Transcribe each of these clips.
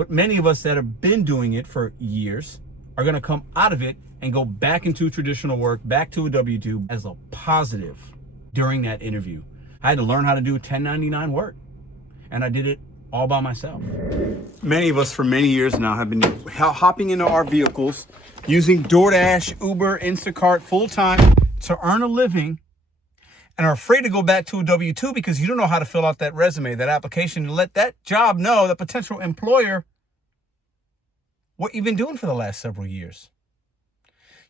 But many of us that have been doing it for years are going to come out of it and go back into traditional work, back to a W-2 as a positive during that interview. I had to learn how to do 1099 work, and I did it all by myself. Many of us for many years now have been hopping into our vehicles, using DoorDash, Uber, Instacart full-time to earn a living, and are afraid to go back to a W-2 because you don't know how to fill out that resume, that application, to let that job know, the potential employer, what you've been doing for the last several years.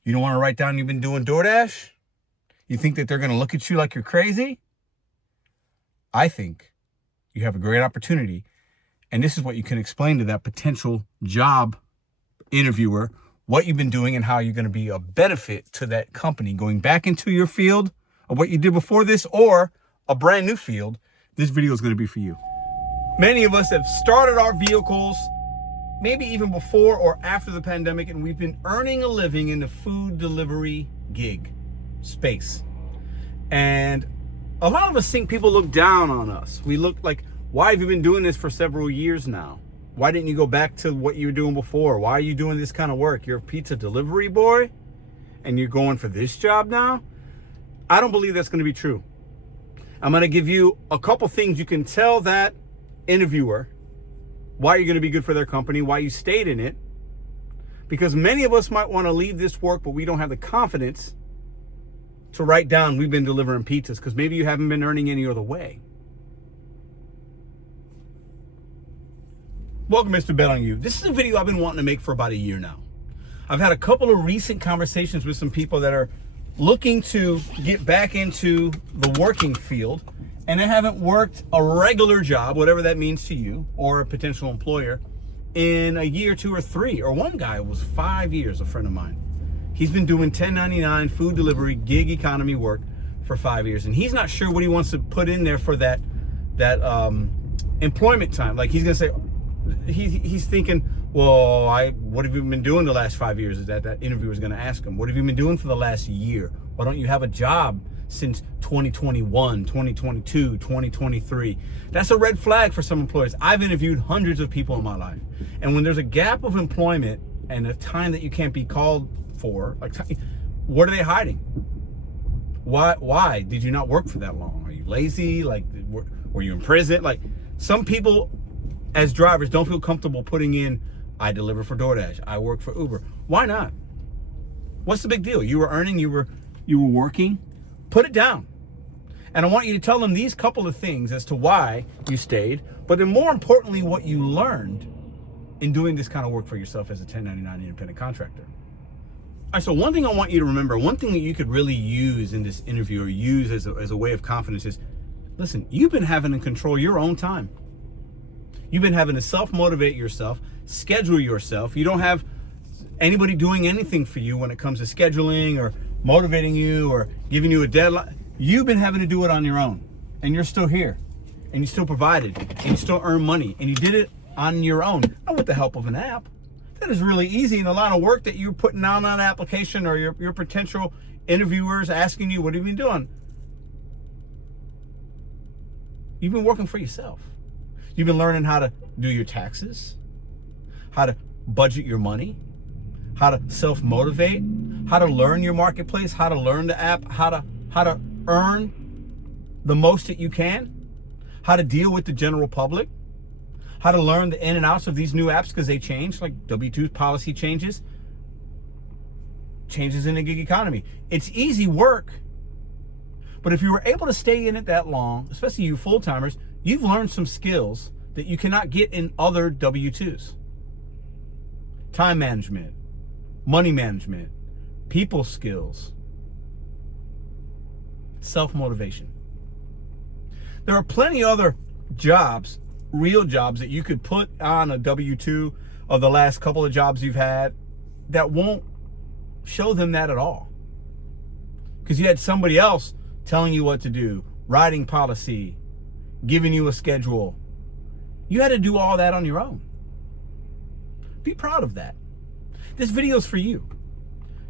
You don't want to write down you've been doing DoorDash? You think that they're going to look at you like you're crazy? I think you have a great opportunity, and this is what you can explain to that potential job interviewer, what you've been doing and how you're going to be a benefit to that company, going back into your field of what you did before this or a brand new field. This video is going to be for you. Many of us have started our vehicles maybe even before or after the pandemic, and we've been earning a living in the food delivery gig space. And a lot of us think people look down on us. We look like, why have you been doing this for several years now? Why didn't you go back to what you were doing before? Why are you doing this kind of work? You're a pizza delivery boy and you're going for this job now? I don't believe that's going to be true. I'm going to give you a couple things you can tell that interviewer why you're going to be good for their company, why you stayed in it. Because many of us might want to leave this work, but we don't have the confidence to write down we've been delivering pizzas because maybe you haven't been earning any other way. Welcome, Mr.BetonYou. This is a video I've been wanting to make for about a year now. I've had a couple of recent conversations with some people that are looking to get back into the working field, and they haven't worked a regular job, whatever that means to you, or a potential employer, in a year, 2 or 3. Or one guy was 5 years, a friend of mine. He's been doing 1099 food delivery, gig economy work for 5 years, and he's not sure what he wants to put in there for that employment time. Like he's gonna say, he's thinking, well, what have you been doing the last 5 years? Is that interviewer is gonna ask him. What have you been doing for the last year? Why don't you have a job since 2021, 2022, 2023? That's a red flag for some employers. I've interviewed hundreds of people in my life, and when there's a gap of employment and a time that you can't be called for, like, what are they hiding? Why did you not work for that long? Are you lazy? Like, were you in prison? Like, some people as drivers don't feel comfortable putting in, I deliver for DoorDash, I work for Uber. Why not? What's the big deal? You were earning, you were working. Put it down. And I want you to tell them these couple of things as to why you stayed, but then more importantly, what you learned in doing this kind of work for yourself as a 1099 independent contractor. All right, so one thing I want you to remember, one thing that you could really use in this interview or use as a way of confidence is, listen, you've been having to control your own time. You've been having to self-motivate yourself, schedule yourself. You don't have anybody doing anything for you when it comes to scheduling or motivating you or giving you a deadline. You've been having to do it on your own, and you're still here, and you still provided, and you still earn money, and you did it on your own, not with the help of an app. That is really easy, and a lot of work that you're putting down on an application or your potential interviewers asking you, what have you been doing? You've been working for yourself. You've been learning how to do your taxes, how to budget your money, how to self-motivate, how to learn your marketplace, how to learn the app, how to earn the most that you can, how to deal with the general public, how to learn the in and outs of these new apps because they change, like W-2 policy changes in the gig economy. It's easy work, but if you were able to stay in it that long, especially you full-timers, you've learned some skills that you cannot get in other W-2s. Time management, money management, people skills, self-motivation. There are plenty of other jobs, real jobs, that you could put on a W-2 of the last couple of jobs you've had that won't show them that at all. Because you had somebody else telling you what to do, writing policy, giving you a schedule. You had to do all that on your own. Be proud of that. This video is for you,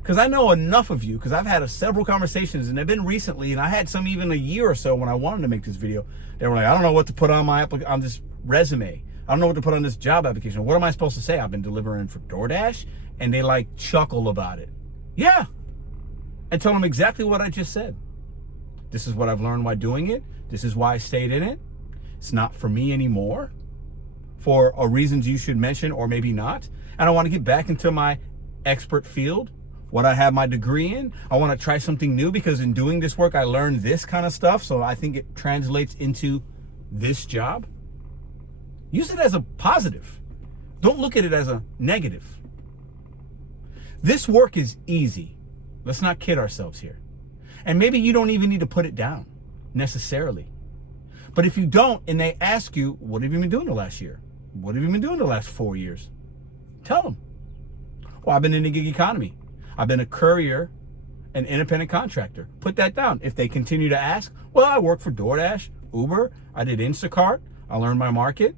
because I know enough of you, because I've had several conversations, and they've been recently, and I had some even a year or so when I wanted to make this video. They were like, I don't know what to put on this resume. I don't know what to put on this job application. What am I supposed to say? I've been delivering for DoorDash? And they like chuckle about it. Yeah. And tell them exactly what I just said. This is what I've learned while doing it. This is why I stayed in it. It's not for me anymore, for reasons you should mention or maybe not. And I want to get back into my expert field, what I have my degree in. I want to try something new because in doing this work, I learned this kind of stuff. So I think it translates into this job. Use it as a positive. Don't look at it as a negative. This work is easy. Let's not kid ourselves here. And maybe you don't even need to put it down necessarily. But if you don't, and they ask you, what have you been doing the last year? What have you been doing the last 4 years? Tell them. Well, I've been in the gig economy. I've been a courier, an independent contractor. Put that down. If they continue to ask, well, I work for DoorDash, Uber. I did Instacart. I learned my market.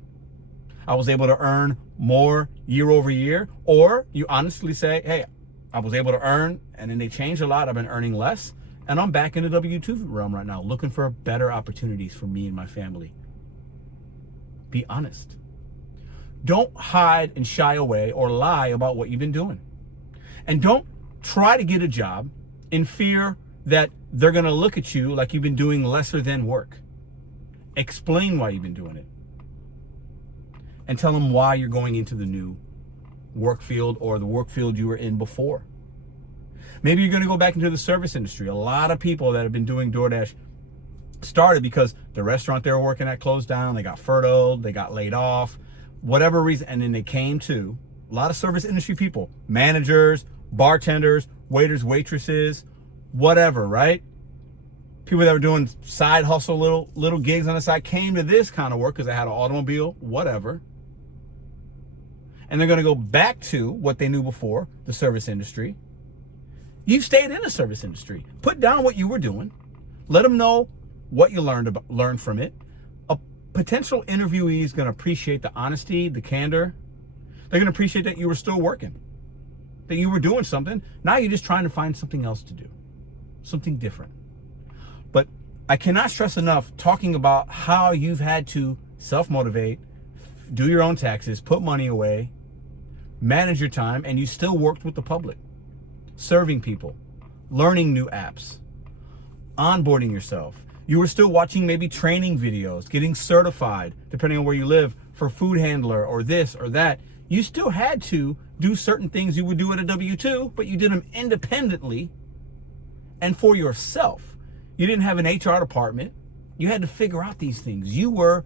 I was able to earn more year over year. Or you honestly say, hey, I was able to earn, and then they change a lot. I've been earning less. And I'm back in the W-2 realm right now, looking for better opportunities for me and my family. Be honest. Don't hide and shy away or lie about what you've been doing. And don't try to get a job in fear that they're going to look at you like you've been doing lesser than work. Explain why you've been doing it. And tell them why you're going into the new work field or the work field you were in before. Maybe you're going to go back into the service industry. A lot of people that have been doing DoorDash started because the restaurant they were working at closed down. They got furloughed. They got laid off. Whatever reason. And then they came to a lot of service industry people, managers, bartenders, waiters, waitresses, whatever, right? People that were doing side hustle, little gigs on the side came to this kind of work because they had an automobile, whatever. And they're going to go back to what they knew before, the service industry. You've stayed in the service industry. Put down what you were doing. Let them know what you learned from it. A potential interviewee is going to appreciate the honesty, the candor. They're going to appreciate that you were still working, that you were doing something. Now you're just trying to find something else to do, something different. But I cannot stress enough talking about how you've had to self-motivate, do your own taxes, put money away, manage your time, and you still worked with the public. Serving people, learning new apps, onboarding yourself. You were still watching maybe training videos, getting certified, depending on where you live, for food handler or this or that. You still had to do certain things you would do at a W-2, but you did them independently and for yourself. You didn't have an HR department. You had to figure out these things. You were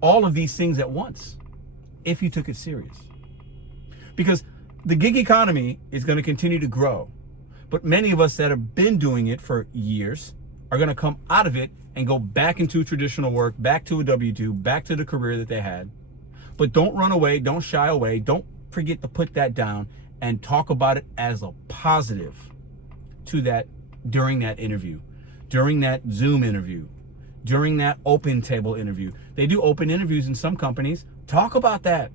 all of these things at once if you took it serious. Because the gig economy is going to continue to grow, but many of us that have been doing it for years are going to come out of it and go back into traditional work, back to a W-2, back to the career that they had. But don't run away, don't shy away, don't forget to put that down and talk about it as a positive to that during that interview, during that Zoom interview, during that open table interview. They do open interviews in some companies. Talk about that.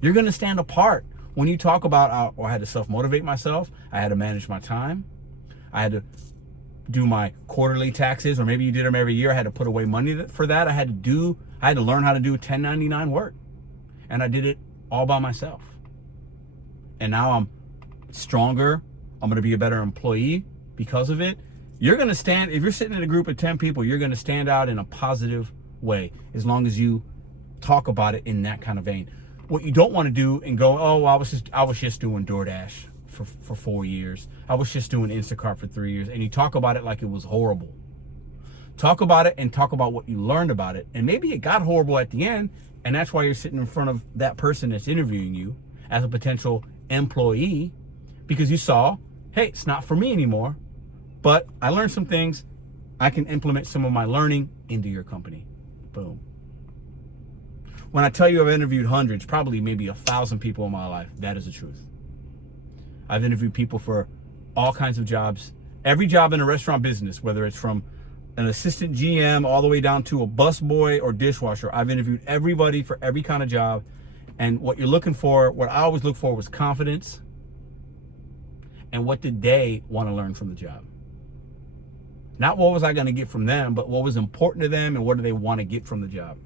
You're going to stand apart when you talk about, I had to self-motivate myself. I had to manage my time. I had to do my quarterly taxes, or maybe you did them every year. I had to put away money for that. I had to learn how to do 1099 work. And I did it all by myself. And now I'm stronger. I'm going to be a better employee because of it. You're going to stand, if you're sitting in a group of 10 people, you're going to stand out in a positive way as long as you talk about it in that kind of vein. What you don't want to do and go, oh, I was just doing DoorDash for 4 years. I was just doing Instacart for 3 years. And you talk about it like it was horrible. Talk about it and talk about what you learned about it. And maybe it got horrible at the end. And that's why you're sitting in front of that person that's interviewing you as a potential employee, because you saw, hey, it's not for me anymore, but I learned some things. I can implement some of my learning into your company. Boom. When I tell you I've interviewed hundreds, probably maybe 1,000 people in my life, that is the truth. I've interviewed people for all kinds of jobs. Every job in a restaurant business, whether it's from an assistant GM all the way down to a busboy or dishwasher. I've interviewed everybody for every kind of job. And what you're looking for, what I always look for was confidence. And what did they want to learn from the job? Not what was I going to get from them, but what was important to them and what do they want to get from the job.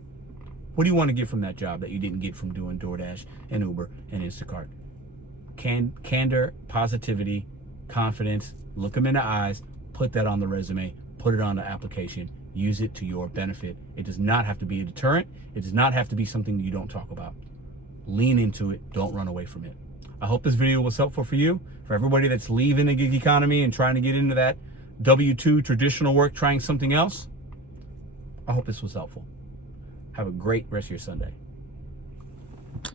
What do you want to get from that job that you didn't get from doing DoorDash and Uber and Instacart? Candor, positivity, confidence, look them in the eyes, put that on the resume, put it on the application, use it to your benefit. It does not have to be a deterrent. It does not have to be something you don't talk about. Lean into it. Don't run away from it. I hope this video was helpful for you. For everybody that's leaving the gig economy and trying to get into that W-2 traditional work, trying something else, I hope this was helpful. Have a great rest of your Sunday.